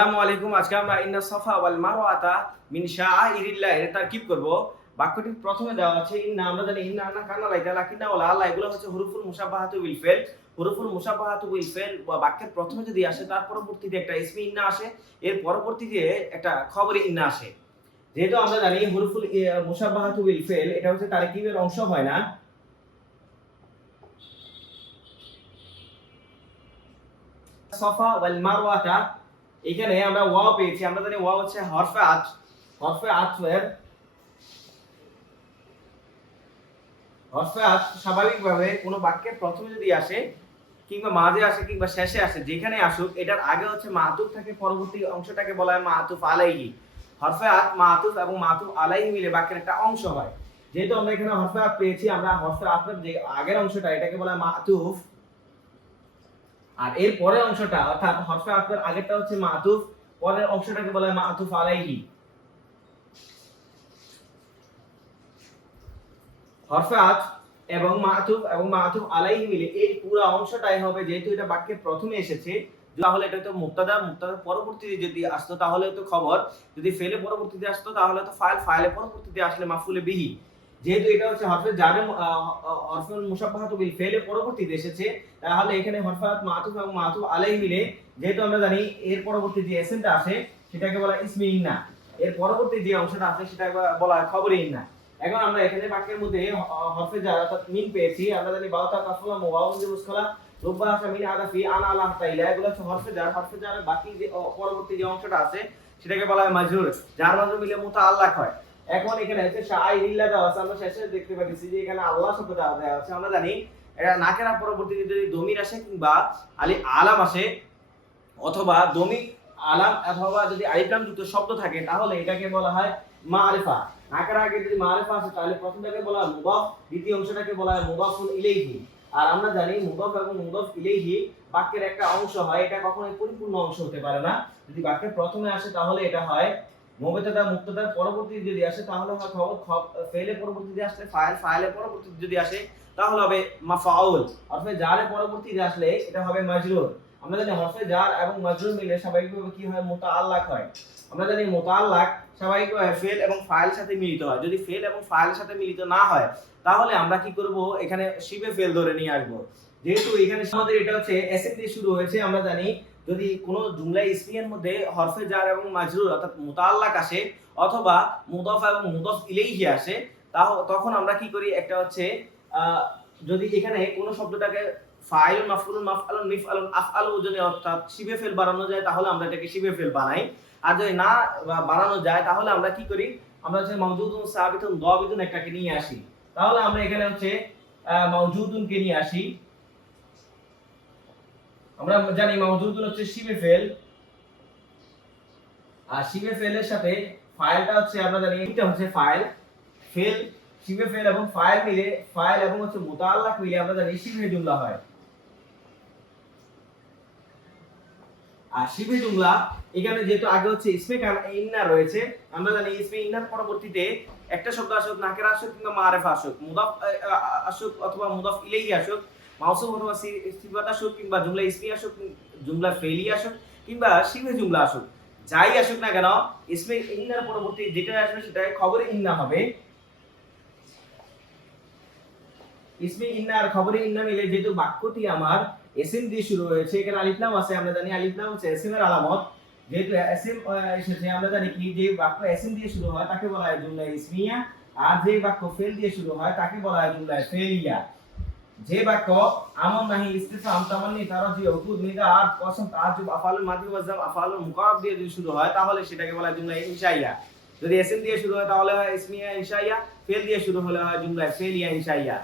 আসসালামু আলাইকুম। আজকে আমরা ইন্না সাফা ওয়াল মারওয়াতা মিন শাআইরিল্লাহ এর তারকিব করব। বাক্যটির প্রথমে দেওয়া আছে ইন্না, আমরা জানি ইন্না আন্না কান্না লাইকা লাকিন্না ওয়ালা আল্লাহ, এগুলো হচ্ছে হুরুফুল মুশাব্বাহাতু বিল ফিল। হুরুফুল মুশাব্বাহাতু বিল ফিল বাক্যের প্রথমে যদি আসে তার পরবর্তীতে একটা ইসমি ইন্না আসে, এর পরবর্তীতে একটা খবরে ইন্না আসে। যেহেতু আমরা জানি হুরুফুল মুশাব্বাহাতু বিল ফিল এটা হচ্ছে তারকিবের অংশ হয় না। সাফা ওয়াল মারওয়াতা, এখানে আমরা ওয়াও পেয়েছি। আমরা জানি ওয়াও হচ্ছে হরফে আতফ। হরফে আতফের হরফে আতফ স্বাভাবিকভাবে কোনো বাক্যের প্রথমে যদি আসে কিংবা মাঝে আসে কিংবা শেষে আসে, যেখানে আসুক এটার আগে হচ্ছে মাতুফ থাকে, পরবর্তী অংশটাকে বলা হয় মাতুফ আলাইহি। হরফে আতফ মাতুফ এবং মাতুফ আলাইহি মিলে বাক্যের একটা অংশ হয়। যেহেতু আমরা এখানে হরফে আতফ পেয়েছি, আমরা হরফে আতফের যে আগের অংশটা এটাকে বলা হয় মাতুফ, আর এর পরের অংশটা অর্থাৎ হরফে আতফের আগেরটা হচ্ছে মাতুফ, পরের অংশটাকে বলা হয় মাতুফ আলাইহি। হরফে আতফ এবং মাতুফ আলাইহি মিলে এই পুরো অংশটাই হবে, যেহেতু এটা বাক্যের প্রথমে এসেছে তাহলে এটা তো মুবতাদার পরবর্তীতে যদি আসতো তাহলে তো খবর, যদি ফেলে পরবর্তীতে আসতো তাহলে তো ফাইলে পরবর্তীতে আসলে মাফউলে বিহি। যেহেতু এটা হচ্ছে হরফে জারে হরফুল মুশাব্বাহাতু বিল ফেলে পরবর্তীতে এসেছে, তাহলে এখানে হরফাত মাতুফ এবং মাতুফ আলাইহি মিলে, যেহেতু আমরা জানি এর পরবর্তী যে এসেনটা আসে সেটাকে বলা ইসমি ইন্না, এর পরবর্তী যে অংশটা আছে সেটাকে বলা খবরে ইন্না। এখন আমরা এখানে বাক্যের মধ্যে হরফে জার অর্থাৎ মিন পেয়েছি। আমরা জানি বাউতা কাফলা মুওয়াউন যে মুসকালা রুব্বা শামিন আদাফি আনা আলা তাইলা, এগুলো হচ্ছে হরফে জার। হরফে জারের বাকি যে পরবর্তী যে অংশটা আছে সেটাকে বলা হয় মাজরুর। জার মাজরুর মিলে মুতাআল্লাক হয়। এখন এখানে হচ্ছে শাআইরিল্লাহ দেওয়া আছে, আমরা শেষে দেখতে পাচ্ছি যে এখানে আল্লাহ শব্দ দেওয়া আছে। আমরা জানি এটা নাকেরা পরবর্তীতে যদি দমির আসে কিংবা আলাম আসে অথবা দমির আলাম অথবা যদি আলিফ লাম যুক্ত শব্দ থাকে তাহলে এটাকে বলা হয় মারিফা। নাকের আগে যদি মারিফা আসে তাহলে প্রথমটাকে বলা হয় মুদাফ, দ্বিতীয় অংশটাকে বলা হয় মুদাফুন ইলাইহি। আর আমরা জানি মুদাফ এবং মুদাফ ইলাইহি বাক্যের একটা অংশ হয়, এটা কখনোই পরিপূর্ণ অংশ হতে পারে না। যদি বাক্যের প্রথমে আসে তাহলে এটা হয় মুবতাদার পরবর্তীতে যদি আসে তাহলে হয় খবর, ফেলের পরবর্তীতে আসলে ফাইলের পরবর্তীতে যদি আসে তাহলে হবে মাফআউল। হরফে জারের পরবর্তীতে আসলে এটা হবে মাজরুর। আমরা জানি হরফে জার এবং মাজরুর মিলে স্বাভাবিকভাবে কি হয়, মুতাআল্লাক হয়। আমরা জানি মুতাআল্লাক স্বাভাবিকভাবে ফেল এবং ফাইল সাথে মিলিত হয়। যদি ফেল এবং ফাইলের সাথে মিলিত না হয় তাহলে আমরা কি করব, এখানে শিবে ফেল ধরে নিয়ে আসব। যেহেতু এখানে আমাদের এটা হচ্ছে এসএম দিয়ে শুরু হয়েছে, আমরা জানি যদি কোনো জুমলা ইসমিয়ের মধ্যে হরফে জার এবং মাজরুর অর্থাৎ মুতাআল্লাক আসে অথবা মুদাফ এবং মুদাফ ইলাইহি আসে, তখন আমরা কি করি, একটা হচ্ছে যদি এখানে কোনো শব্দটাকে ফাইল মাফউলুন মাফআলুন মিফআলুন আফআলু ওজনে অর্থাৎ শিবে ফেল বানানো যায় তাহলে আমরা এটাকে শিবে ফেল বানাই। আর যদি না বানানো যায় তাহলে আমরা কি করি, আমরা হচ্ছে মাউজুদুন সাবিতুন দাবিতুন একটাকে নিয়ে আসি। তাহলে আমরা এখানে হচ্ছে মাউজুদুন কে নিয়ে আসি। আমরা জানি মাউজুদুন হচ্ছে শিবে ফেল, আর শিবে ফেলের সাথে ফাইলটা হচ্ছে আমরা জানি এটা হচ্ছে ফাইল। ফেল শিবে ফেল এবং ফাইল মিলে, ফাইল এবং হচ্ছে মুতাআল্লাক মিলে আমরা জানি শিবে জুমলা হয়। আর শিবে জুমলা এখানে যেহেতু আগে হচ্ছে ইসমে ইন্না রয়েছে, আমরা জানি ইসমে ইন্নার পরবর্তীতে একটা শব্দ আসুক, নাকেরা আসুক কিংবা মারিফা আসুক, মুদাফ আসুক অথবা মুদাফ ইলাইহি আসুক, মাউসুফ অথবা সিফাত আসুক কিংবা জুমলা ইসমি আসুক, জুমলা ফেলি আসুক কিংবা শিবে জুমলা আসুক, যাই আসুক না কেন ইসমে ইন্নার পরবর্তী যেটা আসবে সেটাই খবরে ইন্না হবে। ইসমে ইন্না আর খবরে ইন্না মিলে যেহেতু বাক্যটি আমার এসএম দিয়ে শুরু হয়েছে, এখানে আলিফ লাম আছে, আমরা জানি আলিফ লাম হচ্ছে এসএম এর আলামত। যেহেতু এসএম এসেছে আমরা জানি কি, যে বাক্য এসএম দিয়ে শুরু হয় তাকে বলা হয় জুমলা ইসমিয়া, আর যে বাক্য ফেল দিয়ে শুরু হয় তাকে বলা হয় জুমলা ফেলিয়া। যে বাক্য আমন নাহি ইস্তিফহাম তামান্নি তারাজি উকুদ নিদা আর কসম তাআজ্জুব আফআলুল মাদি ওয়াজাম আফআলুল মুকাররাব দিয়ে যদি শুরু হয় তাহলে সেটাকে বলা হয় জুমলা ইনশাইয়া। যদি এসএম দিয়ে শুরু হয় তাহলে হয় ইসমিয়া ইনশাইয়া, ফেল দিয়ে শুরু হলে হয় জুমলা ফেলিয়া ইনশাইয়া।